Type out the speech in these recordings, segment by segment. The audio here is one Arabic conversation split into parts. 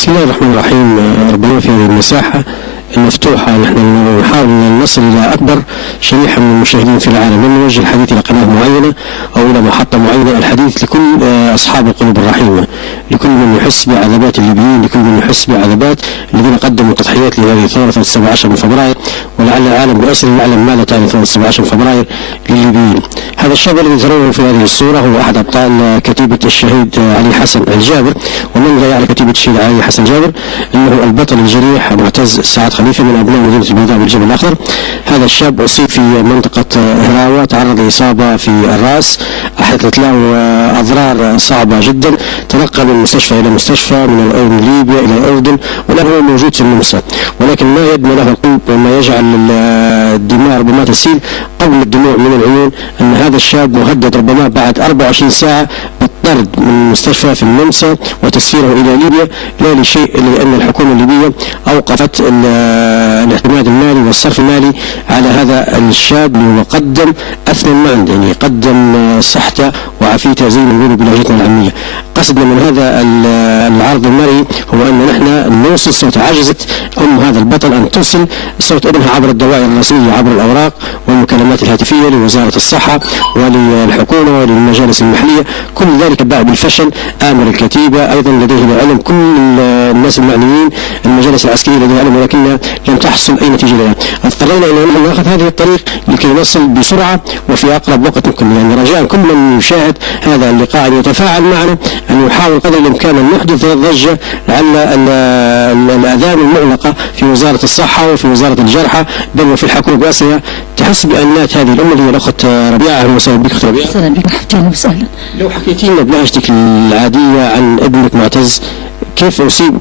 بسم الله الرحمن الرحيم. ربنا في هذه المساحة المفتوحة نحن نحاول أن نصل إلى أكبر شريحة من المشاهدين في العالم، لن نوجه الحديث إلى قناة معينة أو إلى محطة معينة، الحديث لكل أصحاب القلوب الرحيمة، لكل من يحس بعذابات الليبيين، لكل من يحس بعذابات الذين قدموا تضحيات لهذه الثورة 17 من فبراير، ولعل العالم بأسره يعلم ماذا تعني 17 من فبراير للليبيين. هذا الشاب الذي ترونه في هذه الصورة هو أحد أبطال كتيبة الشهيد علي حسن الجابر، ومن لا يعرف كتيبة الشهيد علي حسن الجابر إنه البطل الجريح معتز سعد خليفة من أبناء مدينة البيضاء بالجبل الأخضر. هذا الشاب أصيب في منطقة هراوة، تعرض لإصابة في الرأس أحدثت له أضرار صعبة جدا، تنقل من مستشفى إلى مستشفى، من ليبيا إلى الأردن، والآن هو موجود في النمسا، ولكن ما يدمى له القلب وما يجعل الدماء ربما تسيل قبل الدموع من العيون أن هذا الشاب مهدد ربما بعد 24 ساعة بالطرد من المستشفى في النمسا وتسفيره إلى ليبيا، لا لشيء لأن الحكومة الليبية أوقفت الاعتماد المالي والصرف المالي على هذا الشاب اللي قدم أثنى ما عنده، يعني قدم صحته وعافيته زي ما نقول بلهجتنا العامية. قصدنا من هذا العرض المرئي هو أن نحن نوصل صوت. عجزت هذا البطل أن توصل صوت ابنها عبر الدوائر الرسمية، عبر الأوراق والمكالمات الهاتفية لوزارة الصحة وللحكومة وللمجالس المحلية، كل ذلك باء بالفشل. آمر الكتيبة أيضا لديه العلم، كل الناس المعنيين، المجالس العسكرية لديها علم، ولكنها لم تحصل أي نتيجة لها. اضطرينا إلى أن نأخذ هذه الطريق لكي نصل بسرعة وفي أقرب وقت ممكن. يعني رجاء كل من يشاهد هذا اللقاء أن يتفاعل معنا، أن يحاول قدر الإمكان أن نحدث ضجة لعل الآذان المغلقة في وزارة الصحة وفي وزارة الجرحى بل وفي الحكومة بأسرها تحس بأنات هذه الأمة اللي هي الأخت ربيعة. أهلا وسهلا بك أخت ربيعة. أهلا بك، مرحبا وسهلا. لو حكيتي لنا بلهجتك العادية عن ابنك معتز كيف أصيب؟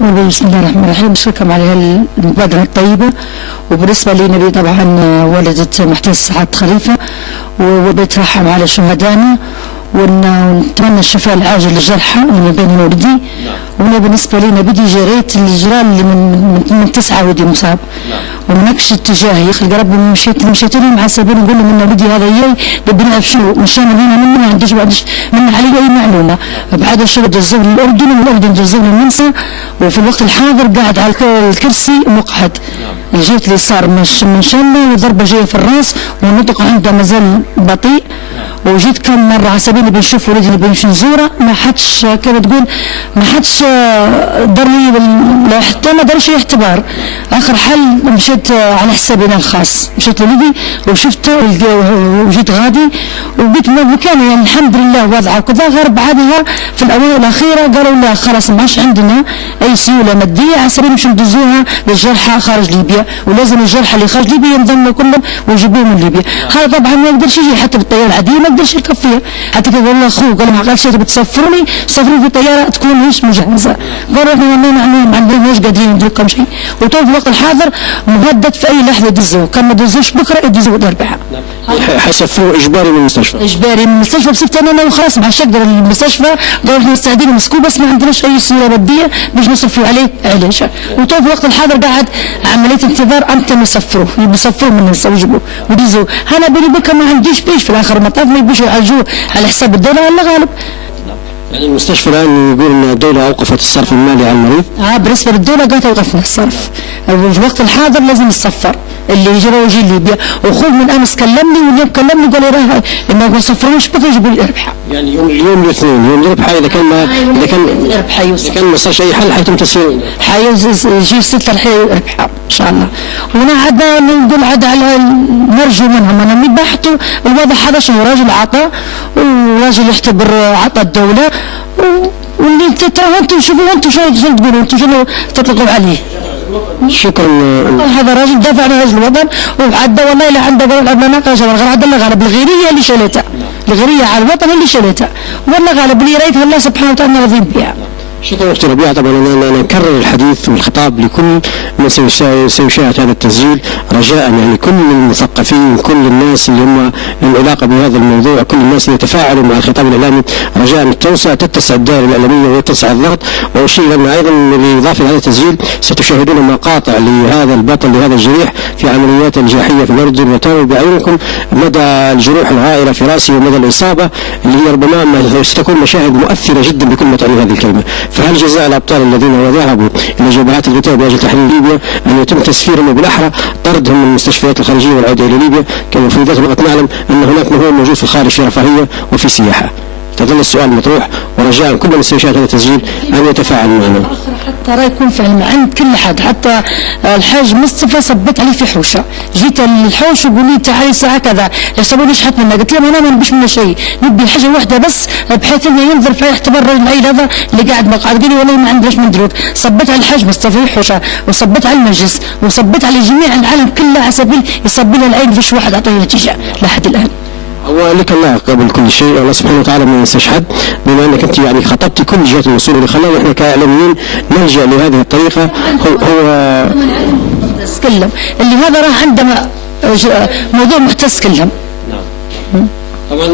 بسم الله الرحمن الرحيم، بشكركم على المبادرة الطيبة. وبالنسبة لي نبي طبعا والدة معتز سعد خليفة وبيترحم على شهدائنا ونتمنى الشفاء العاجل للجرحى من بين ولدي. وانا بالنسبه لي بدي جريت الجيران اللي من 9 ولدي مصاب ومن هكش اتجاه يا اخي ربي مشيت لهم على سبيل نقول لهم ان ولدي هذا جاي بدي نعرف شنو مشان هنا ما عنديش من علي اي معلومه. بعد الشغل جزوا لي الاردن والاردن جزوا لي النمسا، وفي الوقت الحاضر قاعد على الكرسي مقعد. جيت لي صار من شله وضربه جايه في الراس والنطق عنده مازال بطيء. وجيت كم مرة على سبيل بنشوف ولدي بنمشي نزوره، ما حدش كيف تقول ما حدش دار لي حتى ما دارش لي اعتبار. آخر حل مشيت على حسابي أنا الخاص، مشيت لولدي وشفته وجيت غادي وبيت مكاني يعني الحمد لله وضعه وكذا. غير بعدها في الأوائل الأخيرة قالوا لا خلاص ما عادش عندنا أي سيولة مادية على سبيل مش ندزوها للجرحى خارج ليبيا، ولازم الجرحى اللي خارج ليبيا ينضموا كلهم ويجيبوهم من ليبيا. هذا طبعا ما يقدرش يجي حتى بالطيارة العادية، ما يقدرش يركب فيها. حتى كذا والله اخوه قال ما قالش بتصفروني صفروني في طياره تكون مش مجهزه. قالوا احنا والله ما عندناش قادرين ندير لكم شيء. وتو في الوقت الحاضر مهدد في اي لحظه يدزوه، كان ما دزوش بكره يدزوه الاربعاء. حيسفروه اجباري من المستشفى. اجباري من المستشفى، بصفت انا وخلاص ما عادش يقدر المستشفى. قالوا احنا مستعدين نمسكوه بس ما عندناش اي سيوله ماديه باش نصرفوا عليه علاج. وتو في الوقت الحاضر قاعد عمليه انتظار امتى يصفروه من الناس ويجيبوه ويدزوه. انا بيني وبينك ما عنديش بيش في الاخر المطاف ما يبوش يعالجوه على حساب الدولة ولا غالب. يعني المستشفى الآن يقول أن الدولة أوقفت الصرف المالي على المريض؟ بالنسبة للدولة قالت أوقفنا الصرف. في الوقت الحاضر لازم يصفر اللي يجرى ويجي ليبيا. وأخوه من أمس كلمني واليوم كلمني قال لي راه لما ما يصفروش بكره يجيبوا لي الأربحاء. يعني يوم الاثنين يوم الأربحاء إذا كان ما صارش أي حل حيتم تسويقه. يجي 6 الأربحاء إن شاء الله. وأنا عاد نقول عاد على نرجو منهم أنا مباحته الوضع هذا شنو راجل عطى وراجل يعتبر عطى الدولة واللي ترى انتم شوفوا انتم شنو تقولوا انتم شنو تطلقوا عليه. شكرا. هذا راجل دافع عن هذا الوطن وعدى والله لا عنده ما ناقش غير عدى الله غالب. الغيريه اللي شالتها، الغيريه على الوطن اللي شالتها والله غالب اللي ريتها الله سبحانه وتعالى راضي بها. شكرا أختي ربيعة. طبعا أنا نكرر الحديث والخطاب لكل من سيشاهد هذا التسجيل رجاء يعني كل المثقفين كل الناس اللي هم لهم علاقة بهذا الموضوع كل الناس اللي يتفاعلوا مع الخطاب الإعلامي رجاء التوسع تتسع الدائرة الإعلامية ويتسع الضغط. وأشير أن أيضا بالإضافة لهذا التسجيل ستشاهدون مقاطع لهذا البطل لهذا الجريح في عمليات الجراحية في الأردن وتروا بعينكم مدى الجروح الغائرة في رأسه ومدى الإصابة اللي هي ربما ستكون مشاهد مؤثرة جدا بكل ما تعني هذه الكلمة. فهل جزاء الأبطال الذين ذهبوا إلى جبهات القتال بأجل تحرير ليبيا أن يتم تسفيرهم وبالأحرى طردهم من المستشفيات الخارجية والعودة إلى ليبيا، كما في ذات الوقت نعلم أن هناك مهول موجود في الخارج في رفاهية وفي سياحة؟ تظل السؤال مطروح، ورجاء كل من سيشاهد هذا التسجيل أن يتفاعل معنا. حتى راه يكون فهم عند كل حد، حتى الحاج مصطفى صبت عليه في حوشه، جيت للحوش وقول لي تعالي الساعه كذا، يحسبوا لي شحت منا، قلت لهم انا ما نبيش منه شيء، نبي حاجه واحده بس بحيث انه ينظر في اعتبار العيل هذا اللي قاعد مقعد. قال لي والله ما عندناش من دروك، صبت على الحاج مصطفى في حوشه، وصبت على المجلس، وصبت على جميع العالم كله على سبيل يصب لها العين، فيش واحد اعطيه نتيجه لحد الان. هو لك الله قبل كل شيء، الله سبحانه وتعالى ما ينساش حد، بما انك انت يعني خطبت كل جهات الوصول، اللي خلانا احنا كاعلاميين نلجا لهذه الطريقه هو تكلم اللي هذا راه عندما موضوع محتس كلهم. طبعا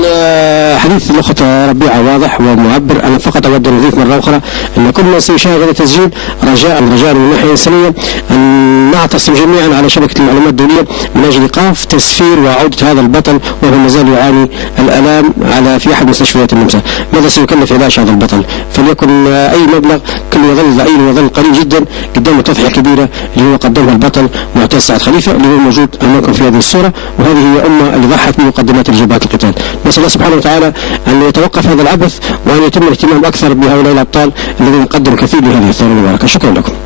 حديث الأخت ربيعة واضح ومعبر. أنا فقط أود أن أضيف مرة أخرى أن كل من سيشاهد هذا التسجيل رجاء من الناحية الإنسانية أن نعتصم جميعا على شبكة المعلومات الدولية من أجل إيقاف تسفير وعودة هذا البطل وهو ما زال يعاني الآلام في أحد مستشفيات النمسا. ماذا سيكلف علاج هذا البطل؟ فليكن أي مبلغ، كل يظل ضئيل ويظل قليل جدا قدام تضحية كبيرة اللي هو قدمها البطل معتز سعد خليفة، اللي هو موجود أمامكم في هذه الصورة، وهذه هي أمة اللي ضحت بمقدمات جبهات القتال. نسأل الله سبحانه وتعالى أن يتوقف هذا العبث وأن يتم الاهتمام أكثر بهؤلاء الأبطال الذين قدموا كثير لهذه الثورة المباركة. شكرا لكم.